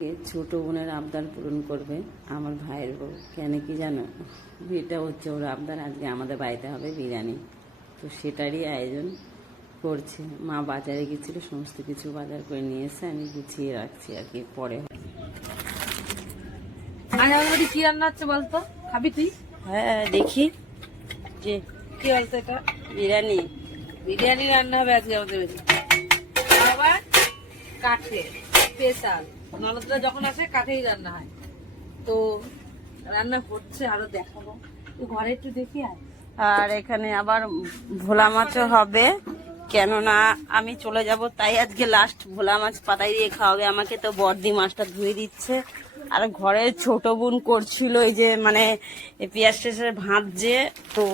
ছোট বোনের আবদার পূরণ করবে আমার ভাইয়ের বউ। কেন কি জানো, এটা হচ্ছে ওর আবদার, আজকে আমাদের বাড়িতে হবে বিরিয়ানি। তো সেটারই আয়োজন করছে। মা বাজারে গেছিল, সমস্ত কিছু বাজার করে নিয়ে এসে আমি গুছিয়ে রাখছি আর কি, পরে হবে। কি রান্না হচ্ছে বলতো, খাবি তুই? হ্যাঁ দেখি, যে কি বলতো এটা? বিরিয়ানি। বিরিয়ানি রান্না হবে আজকে আমাদের বাড়ি। আবার কাঠে স্পেশাল, ননদরা যখন আসে কাঠেই রান্না হয়। তো রান্না হচ্ছে, আরো দেখাবো। তুই ঘরে একটু দেখি আয়। আর এখানে আবার ভোলা মাছও হবে, কেননা আমি চলে যাব, তাই আজকে লাস্ট ভোলা মাছ পাতায় দিয়ে খাওয়াবে আমাকে। তো বর্দি মাছটা ধুয়ে দিচ্ছে, আর ঘরের ছোট বোন করছিল এই যে মানে পেঁয়াজ টেসের ভাঁজছে। তো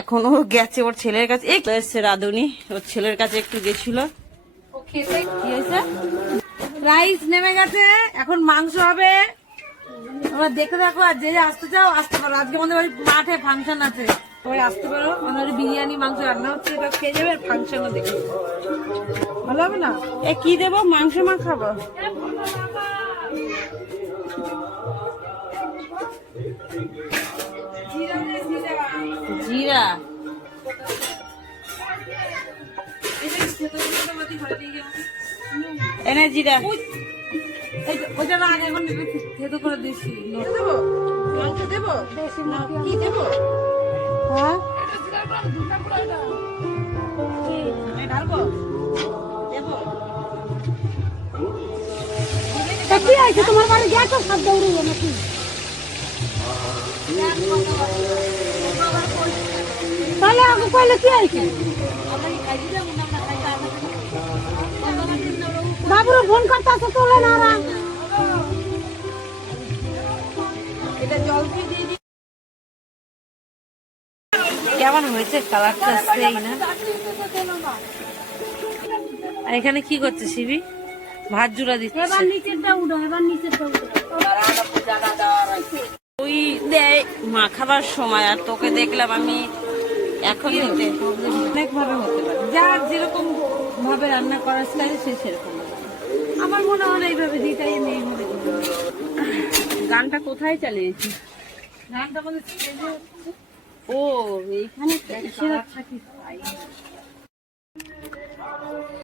এখনো গেছে ওর ছেলের কাছে, এই এসছে রাঁধুনি, ওর ছেলের কাছে একটু গেছিল। ও খেতে কি হয়েছে? রাইস নেমে গেছে, এখন মাংস হবে। তোমরা দেখে থাকো, আর যে আসতে চাও আসতে পারো। আজকে আমাদের বাড়ি মাঠে ফাংশন আছে, সবাই আসতে পারো। আমাদের বিরিয়ানি মাংস রান্না হচ্ছে, এটা খেয়ে যাবে, ফাংশনও দেখে ভালো হবে না? এ কি দেবো, মাংস মাখাবো? জিরা এনে, জিরা ওইটা না, আগে এখন থেতো করে দিচ্ছি। দেবো মাংস, দেবো কি দেবো? হ্যাঁ ঢালবো, দেবো। কি আছে তোমার বাড়ি গ্যাসও সব দৌড়িয়ে নাকি? তাহলে আগে কইলে কি আছে? বাবুর ফোন করতে আছে, তোলে না ওরা। এটা জল দিয়ে দিয়ে দিই। কেমন হয়েছে কালারটা? সেই না? আর এখানে কি করছে শিবি? ভাত জুড়া দিচ্ছে। এবার নিচেরটা উঠো, এবার নিচেরটা উঠো। ওই দেয় মা খাবার সময়, আর তোকে দেখলাম আমি এখন দিতে। অনেক ভাবে হতে পারে, যার যেরকম ভাবে রান্না করার স্টাইল সে সেরকম। আমার মনে হয় এইভাবে দিটাই নেই ভাবে। গানটা কোথায় চালিয়েছি? গানটা আমাদের ও এইখানে থাকি।